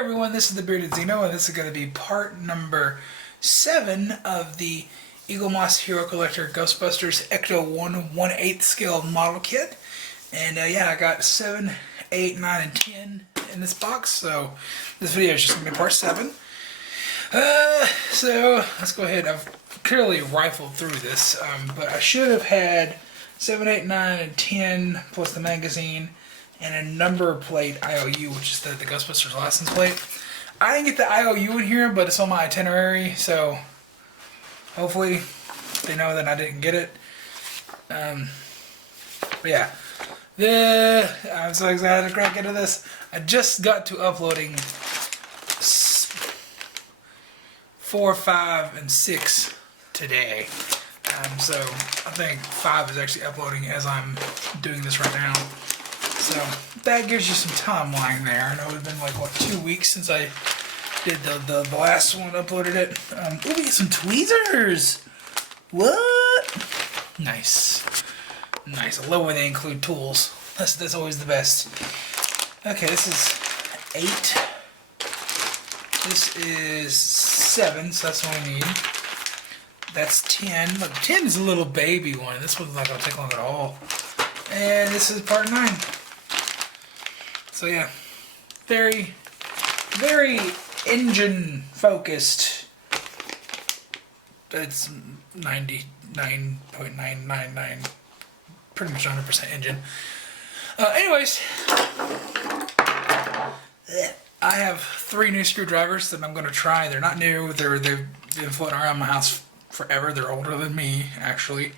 everyone, this is the Bearded Xeno, and this is going to be part number 7 of the Eaglemoss Hero Collector Ghostbusters Ecto 1/8 scale model kit. And yeah, I got 7, 8, 9, and 10 in this box, so this video is just going to be part 7. So let's go ahead. I've clearly rifled through this, but I should have had 7, 8, 9, and 10 plus the magazine and a number plate IOU, which is the Ghostbusters license plate. I didn't get the IOU in here, but it's on my itinerary, so hopefully they know that I didn't get it. But yeah, I'm so excited to crack into this. I just got to uploading 4, 5, and 6 today. So I think 5 is actually uploading as I'm doing this right now. So that gives you some timeline there. I know it's been like, what, 2 weeks since I did the last one, uploaded it. Oh, we get some tweezers! What? Nice. Nice. I love when they include tools. That's always the best. Okay, this is 8. This is 7, so that's what we need. That's 10. Look, 10 is a little baby one. This one's not going to take long at all. And this is part 9. So yeah, very, very engine focused. It's 99.999, pretty much 100% engine. Anyways, I have 3 new screwdrivers that I'm going to try. They're not new. They've been floating around my house forever. They're older than me, actually.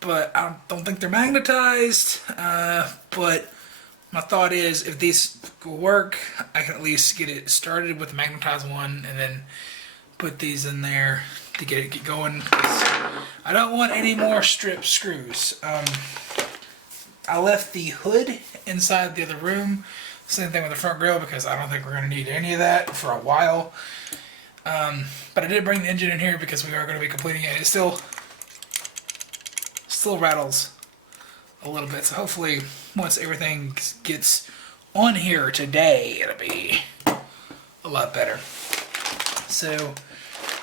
But I don't think they're magnetized. But my thought is, if these will work, I can at least get it started with the magnetized one, and then put these in there to get it going. I don't want any more strip screws. I left the hood inside the other room. Same thing with the front grille, because I don't think we're going to need any of that for a while. But I did bring the engine in here because we are going to be completing it. It still rattles a little bit, so hopefully once everything gets on here today, it'll be a lot better. So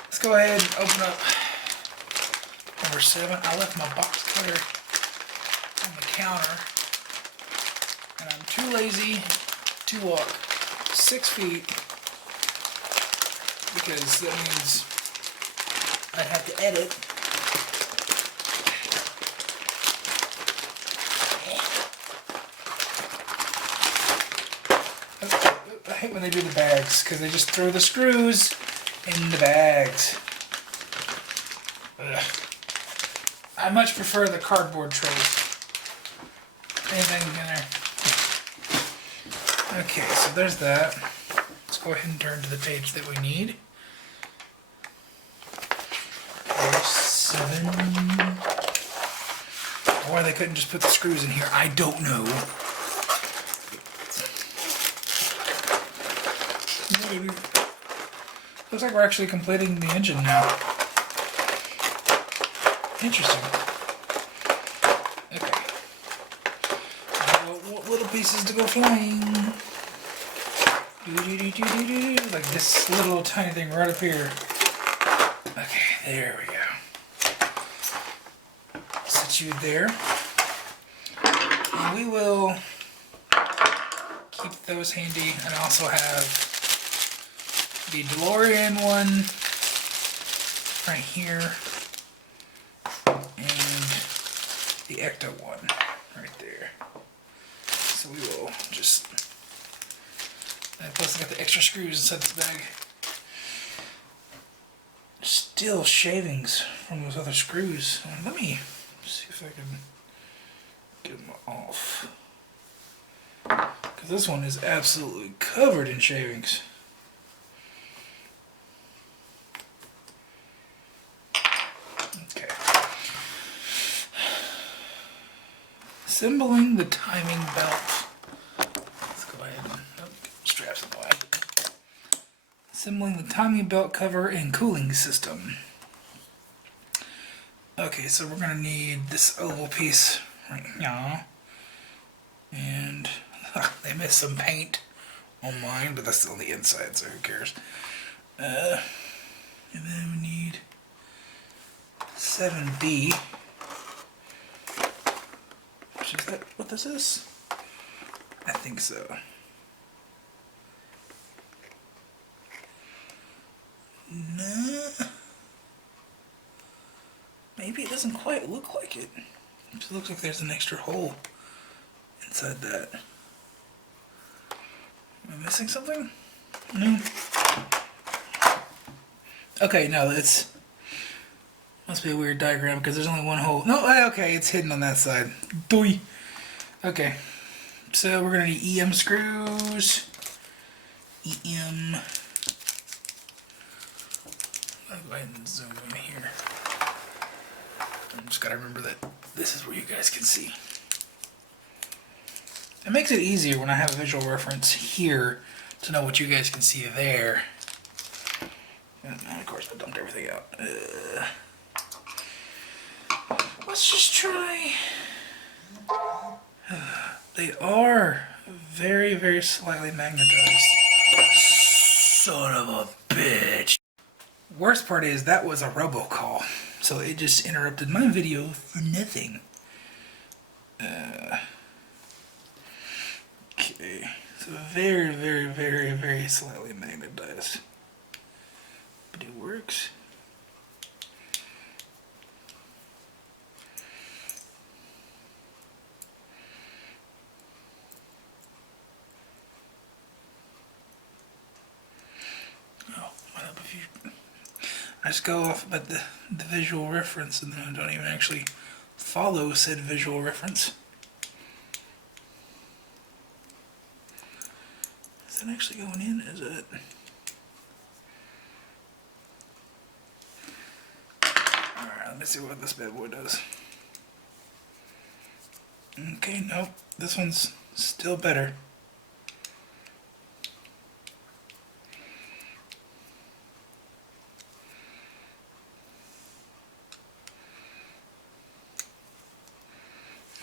let's go ahead and open up number 7. I left my box cutter on the counter, and I'm too lazy to walk 6 feet, because that means I'd have to edit. I hate when they do the bags, because they just throw the screws in the bags. Ugh. I much prefer the cardboard trays. Anything in there. Okay, so there's that. Let's go ahead and turn to the page that we need. There's 7. Why they couldn't just put the screws in here, I don't know. Looks like we're actually completing the engine now. Interesting. Okay. What little pieces to go flying? Like this little tiny thing right up here. Okay, there we go. Set you there. And we will keep those handy, and also have the DeLorean one right here, and the Ecto one right there. So we will just, and plus I got the extra screws inside this bag. Still shavings from those other screws. Let me see if I can get them off, because this one is absolutely covered in shavings. Assembling the timing belt. Let's go ahead and get straps in the way. Assembling the timing belt cover and cooling system. Okay, so we're going to need this oval piece right now. And they missed some paint on mine, but that's still on the inside, so who cares? And then we need 7B. Is that what this is? I think so. No. Maybe it doesn't quite look like it. It just looks like there's an extra hole inside that. Am I missing something? No. Okay, no, it's must be a weird diagram because there's only one hole. No, okay, it's hidden on that side. Doi. Okay, so we're gonna need EM screws. EM. I'll go ahead and zoom in here. I just gotta remember that this is where you guys can see. It makes it easier when I have a visual reference here to know what you guys can see there. And of course I dumped everything out. Let's just try. They are very, very slightly magnetized. Son of a bitch. Worst part is that was a robocall, so it just interrupted my video for nothing. Okay, so very, very, very, very slightly magnetized. But it works. Oh, what up if you... I just go off about the visual reference and then I don't even actually follow said visual reference. Is that actually going in? Is it? Alright, let me see what this bad boy does. Okay, nope. This one's still better.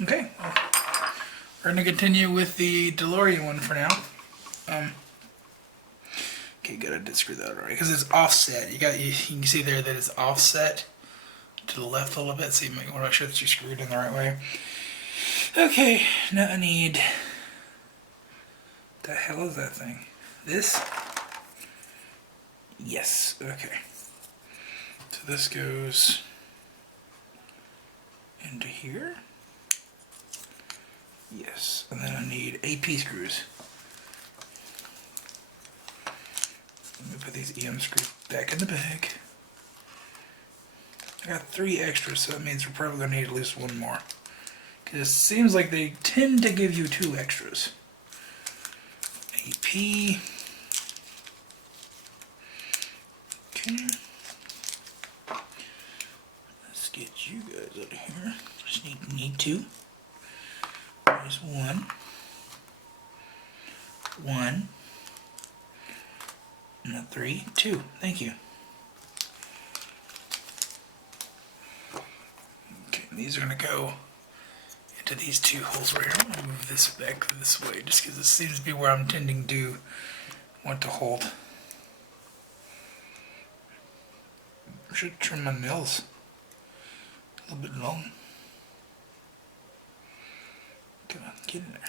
Okay, well, we're going to continue with the DeLorean one for now. Okay, good, I did screw that already, because it's offset. You can see there that it's offset to the left a little bit, so you want to make sure that you screwed in the right way. Okay, now I need... The hell is that thing? This? Yes, okay. So this goes into here. Yes, and then I need AP screws. Let me put these EM screws back in the bag. I got 3 extras, so that means we're probably going to need at least one more. Because it seems like they tend to give you 2 extras. AP. Okay. Let's get you guys out of here. Just need 2. There's 1. 1. And 3, 2. Thank you. Okay, these are going to go into these 2 holes right here. I'm going to move this back this way just because it seems to be where I'm tending to want to hold. I should trim my nails a little bit long. Come on, get in there.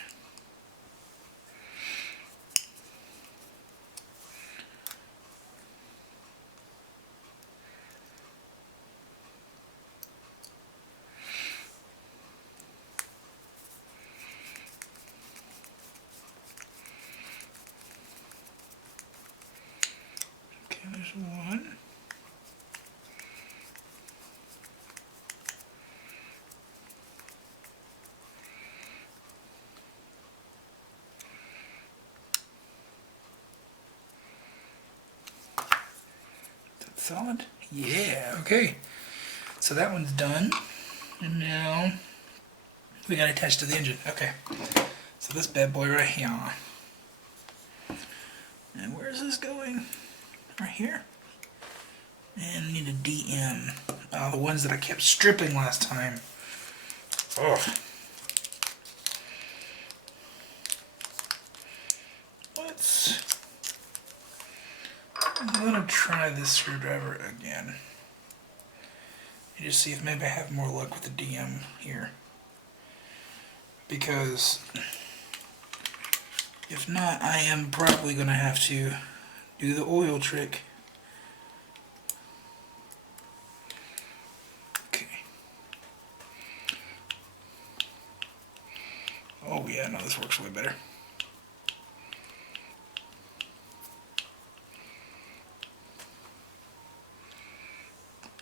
Okay, there's 1. Solid? Yeah, okay. So that one's done. And now we got to attach to the engine. Okay. So this bad boy right here. And where is this going? Right here. And I need a DM. The ones that I kept stripping last time. Ugh. I'm gonna try this screwdriver again. And just see if maybe I have more luck with the DM here. Because if not, I am probably gonna have to do the oil trick. Okay. Oh yeah, no, this works way better.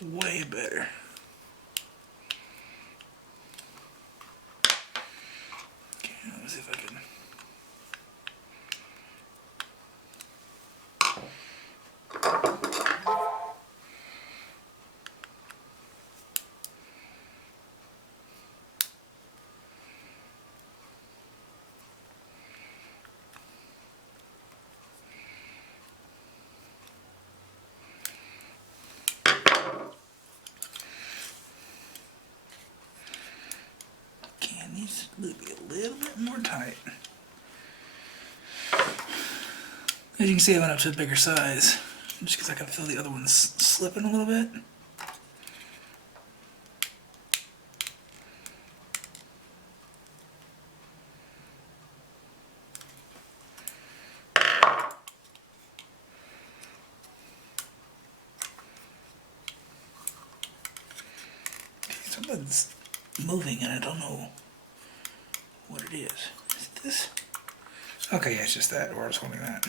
Way better. Okay, let's see if I can. It needs to be a little bit more tight. As you can see, I went up to a bigger size, just because I can feel the other ones slipping a little bit. Something's moving and I don't know what it is. Is it this? Okay, yeah, it's just that, where I was holding that.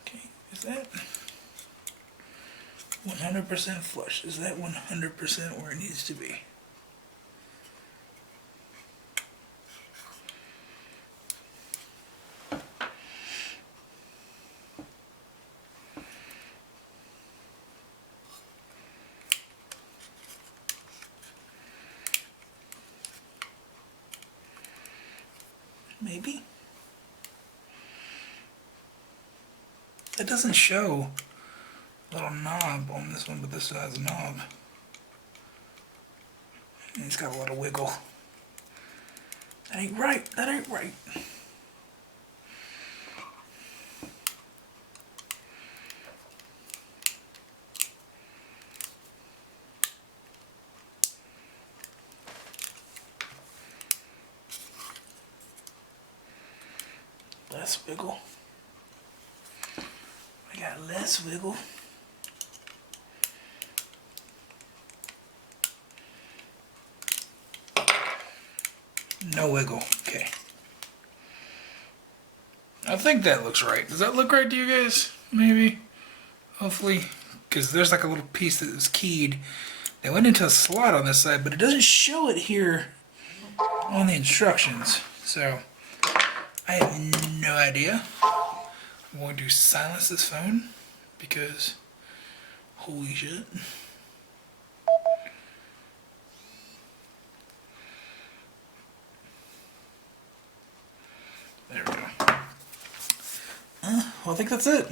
Okay, is that 100% flush? Is that 100% where it needs to be? Maybe? It doesn't show a little knob on this one, but this has a knob. And it's got a lot of wiggle. That ain't right. That ain't right. Less wiggle. I got less wiggle. No wiggle. Okay. I think that looks right. Does that look right to you guys? Maybe? Hopefully. Because there's like a little piece that was keyed that went into a slot on this side, but it doesn't show it here on the instructions. So, I have no idea. I'm going to silence this phone because holy shit. There we go. Well, I think that's it.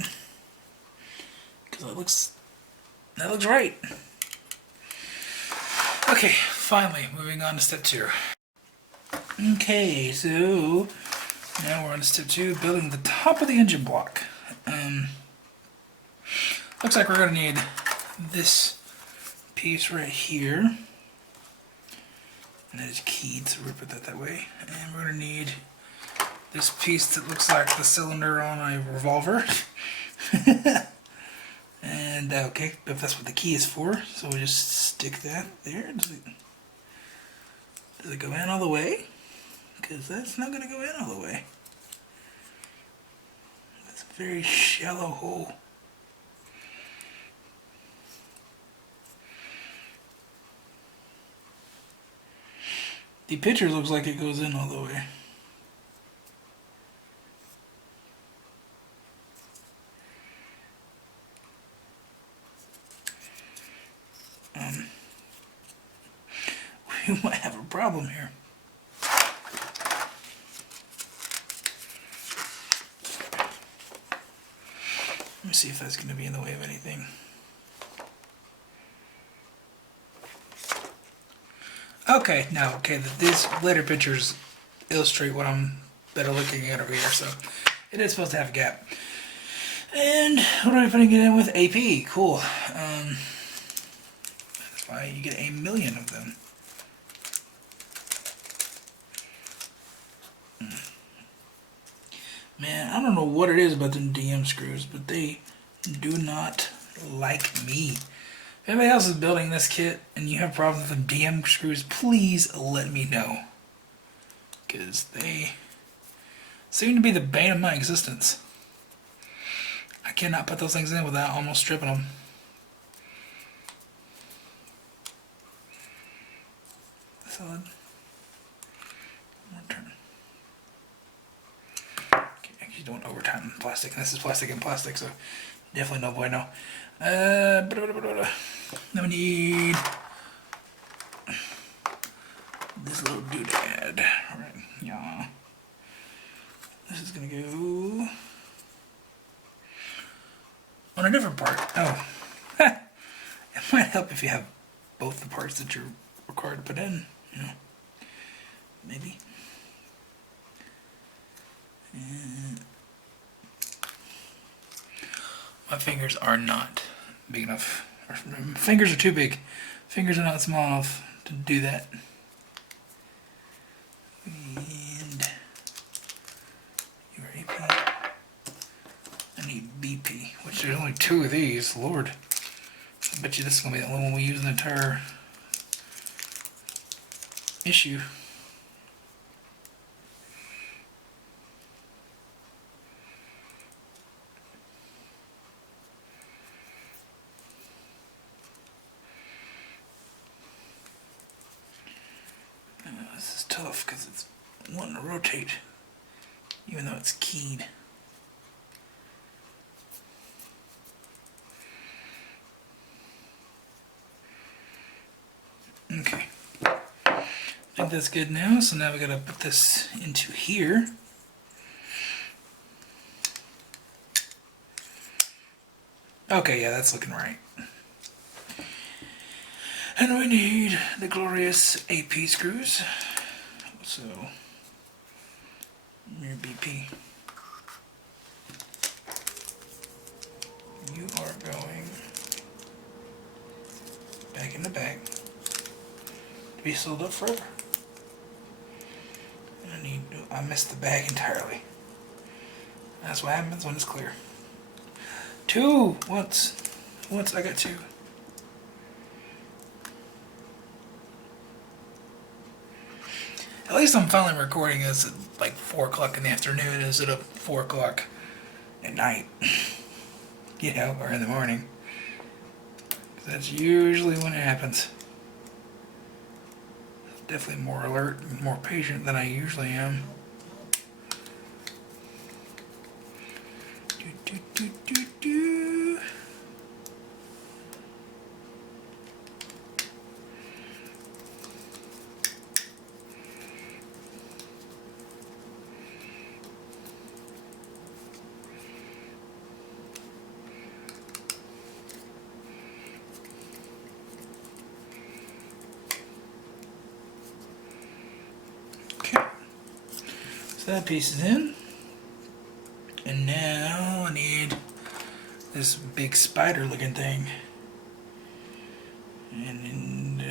Because that looks right. Okay, finally, moving on to step 2. Okay, so now we're on to step 2, building the top of the engine block. Looks like we're going to need this piece right here. And that is keyed, so we're going to put that way. And we're going to need this piece that looks like the cylinder on a revolver. And okay, if that's what the key is for, so we just stick that there. Does it go in all the way? Because that's not going to go in all the way. That's a very shallow hole. The picture looks like it goes in all the way. We might have a problem here. Let me see if that's going to be in the way of anything. Okay, now, okay, these later pictures, illustrate what I'm better looking at over here. So it is supposed to have a gap. And what am I putting it in with? AP. Cool. That's why you get 1,000,000 of them. Man, I don't know what it is about them DM screws, but they do not like me. If anybody else is building this kit and you have problems with the DM screws, please let me know. Because they seem to be the bane of my existence. I cannot put those things in without almost stripping them. Solid. One turn. Okay, actually doing overtime plastic. This is plastic and plastic, so definitely no bueno. Then we need this little doodad. Alright, yeah. This is gonna go on a different part. Oh. It might help if you have both the parts that you're required to put in. You know. Maybe. And my fingers are not big enough. Fingers are too big. Fingers are not small enough to do that. And your AP. I need BP, which there's only 2 of these. Lord. I bet you this is going to be the only one we use in the entire issue. This is tough because it's wanting to rotate, even though it's keyed. Okay, I think that's good now, so now we gotta put this into here. Okay, yeah, that's looking right. And we need the glorious AP screws. So, your BP. You are going back in the bag to be sealed up forever. I missed the bag entirely. That's what happens when it's clear. 2 once I got 2. At least I'm finally recording this at like 4 o'clock in the afternoon instead of 4 o'clock at night. You know, or in the morning. That's usually when it happens. Definitely more alert and more patient than I usually am. Do. So that piece is in, and now I need this big spider looking thing, and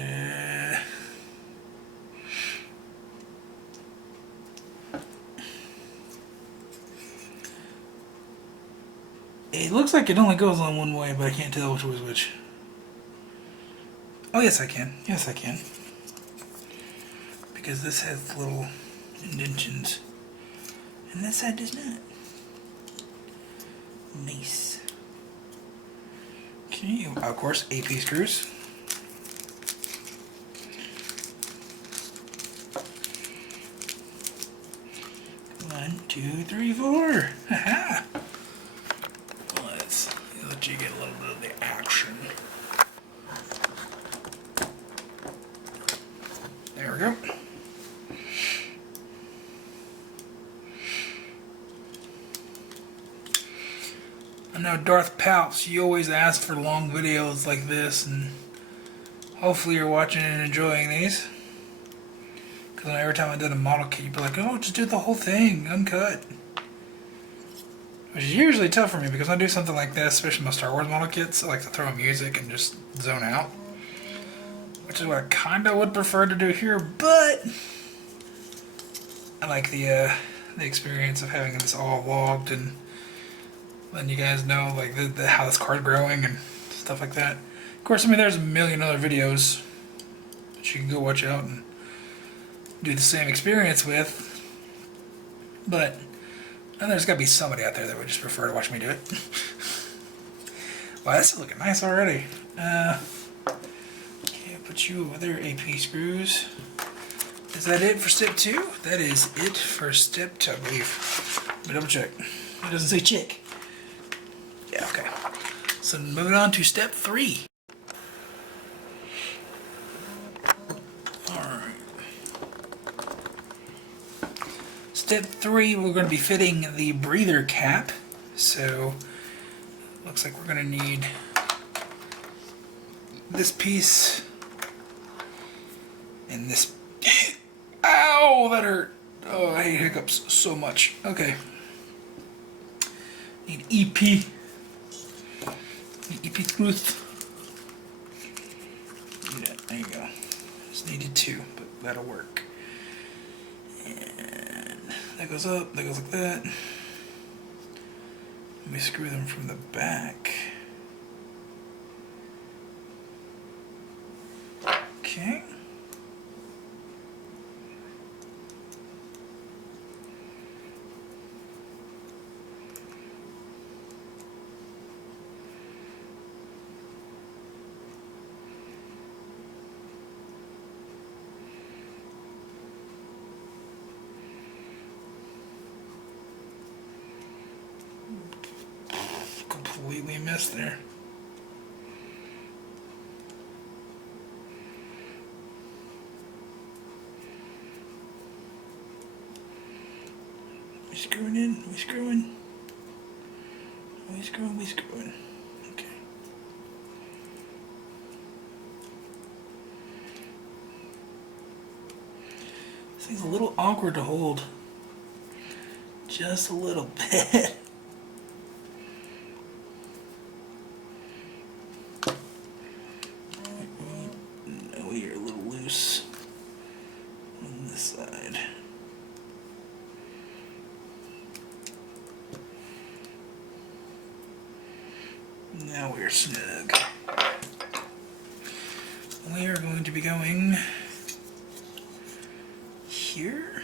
it looks like it only goes on one way, but I can't tell which was which. Oh yes I can, because this has little indentions. And that side does not. Nice. Okay, of course, AP screws. One, two, three, 4. Haha. Let's let you get a little bit of the action. There we go. I know Darth Palps, you always ask for long videos like this, and hopefully you're watching and enjoying these. Because every time I did a model kit, you'd be like, oh, just do the whole thing, uncut. Which is usually tough for me because when I do something like this, especially my Star Wars model kits, I like to throw on music and just zone out. Which is what I kind of would prefer to do here, but I like the experience of having this all logged and letting you guys know like how this card's growing and stuff like that. Of course, I mean, there's a million other videos that you can go watch out and do the same experience with, but there's got to be somebody out there that would just prefer to watch me do it. Wow, that's looking nice already. Okay, put you over there, AP screws. Is that it for step 2? That is it for step 2, I believe. Let me double check. It doesn't say check. Yeah, okay. So moving on to step 3. Alright. Step 3, we're going to be fitting the breather cap. So, looks like we're going to need this piece and this. Ow, that hurt. Oh, I hate hiccups so much. Okay. Need EP. Need EP truth. Yeah, there you go. Just needed 2, but that'll work. And that goes up, that goes like that. Let me screw them from the back. Okay. Completely missed there. We screwing in, we screwing. We screwing, we screwing. Okay. This thing's a little awkward to hold. Just a little bit. No, you're a little loose on this side. Now we're snug. We are going to be going here,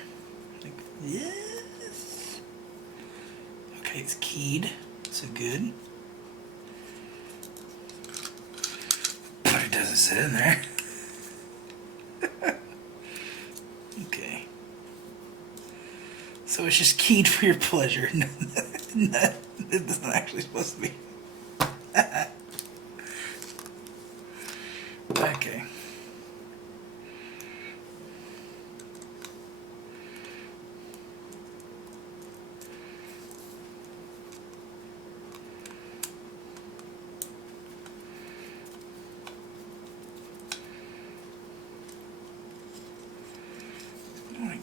like this. Okay, it's keyed, so good. But it doesn't sit in there. Okay. So it's just keyed for your pleasure. No, it's not actually supposed to be. Okay. Alright.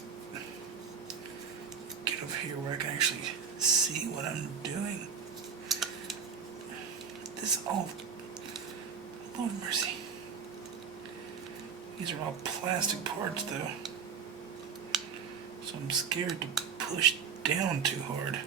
Get over here where I can actually see what I'm doing. This all, Lord mercy. These are all plastic parts though. So I'm scared to push down too hard.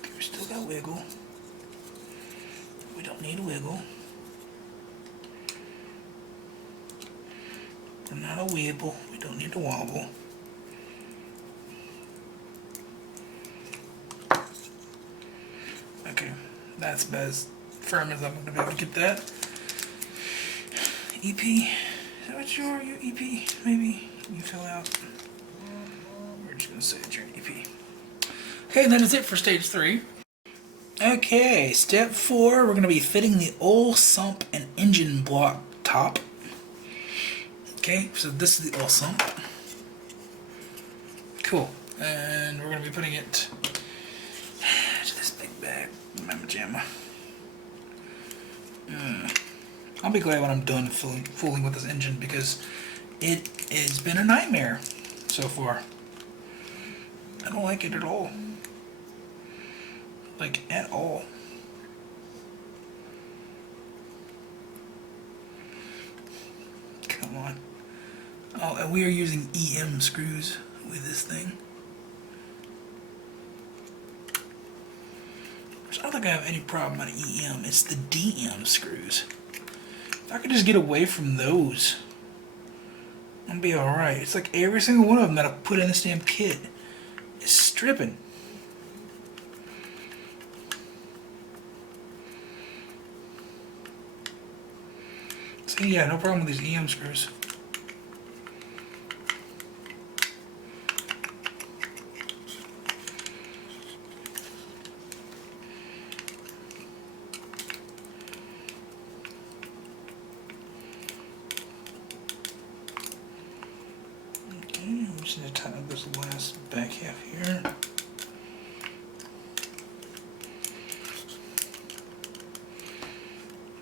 Okay, we still got wiggle. We don't need wiggle. We're not a weeble. We don't need to wobble. Okay, that's about as firm as I'm going to be able to get that. EP, is that what you are? You EP? Maybe you fill out. We're just going to say that you're an EP. Okay, and that is it for stage 3. Okay, step 4, we're going to be fitting the oil sump and engine block top. Okay, so this is the oil sump. Cool. And we're going to be putting it back, Mama Jamma. I'll be glad when I'm done fooling with this engine because it has been a nightmare so far. I don't like it at all. Like, at all. Come on. Oh, and we are using EM screws with this thing. I don't think I have any problem on EM. It's the DM screws. If I could just get away from those, I'll be alright. It's like every single one of them that I put in this damn kit is stripping. So yeah, no problem with these EM screws. Okay, we just need to tighten up this last back half here.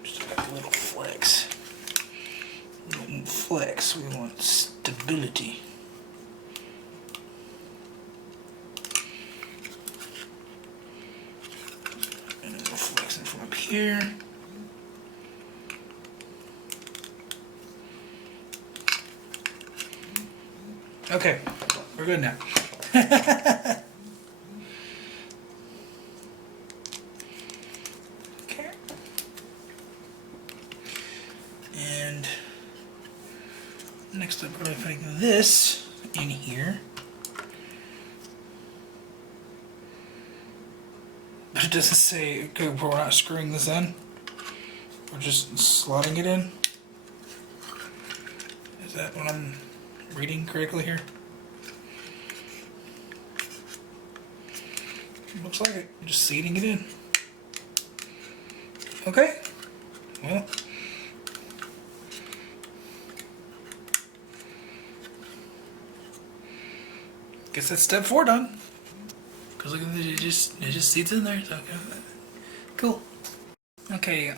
Just like a little flex. We don't want flex, we want stability. And then we're flexing from up here. Okay, we're good now. Okay. And next up, we're going to put this in here. But it doesn't say, okay, we're not screwing this in. We're just slotting it in. Is that what I'm reading correctly here? Looks like it. Just seating it in. Okay. Well. Guess that's step 4 done. Because look at this, it just seats in there. So, cool. Okay,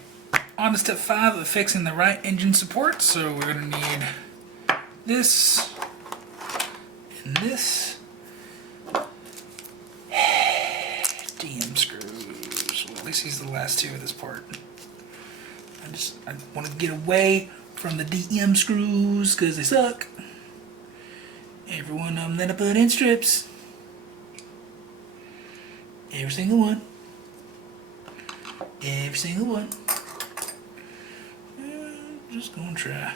on to step 5 of fixing the right engine support. So we're going to need this and this. DM screws. Well, at least these are the last 2 of this part. I want to get away from the DM screws because they suck. Every one of them that I put in strips. Every single one. Every single one. Just gonna try.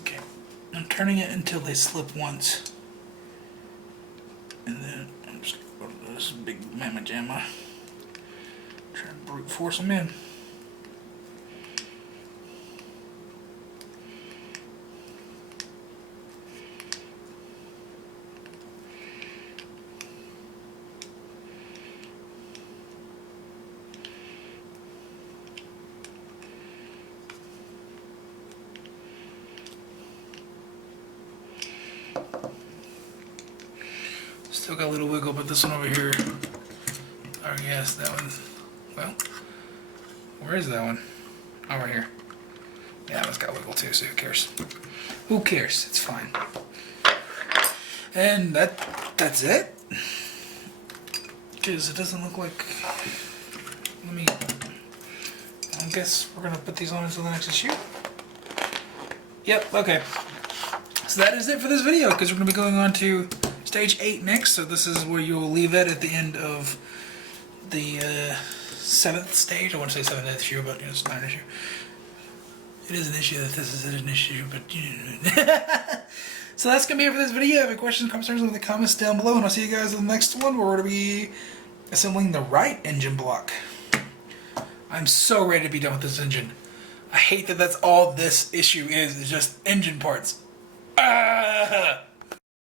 Okay, I'm turning it until they slip once. And then I'm just going to go to this big mamma jamma. Try and brute force them in. Still got a little wiggle, but this one over here, oh yes, that one, well, where is that one? Oh, right here. Yeah, that one's got wiggle too, so who cares? Who cares? It's fine. And that's it. Because it doesn't look like, I guess we're going to put these on until the next issue. Yep, okay. So that is it for this video, because we're going to be going on to Stage 8 next, so this is where you'll leave it at the end of the 7th stage. I want to say 7th issue, but it's not an issue. It is an issue that this is an issue, but so that's gonna be it for this video. If you have any questions, concerns, leave the comments down below, and I'll see you guys in the next one where we're gonna be assembling the right engine block. I'm so ready to be done with this engine. I hate that that's all this issue is just engine parts. Ah!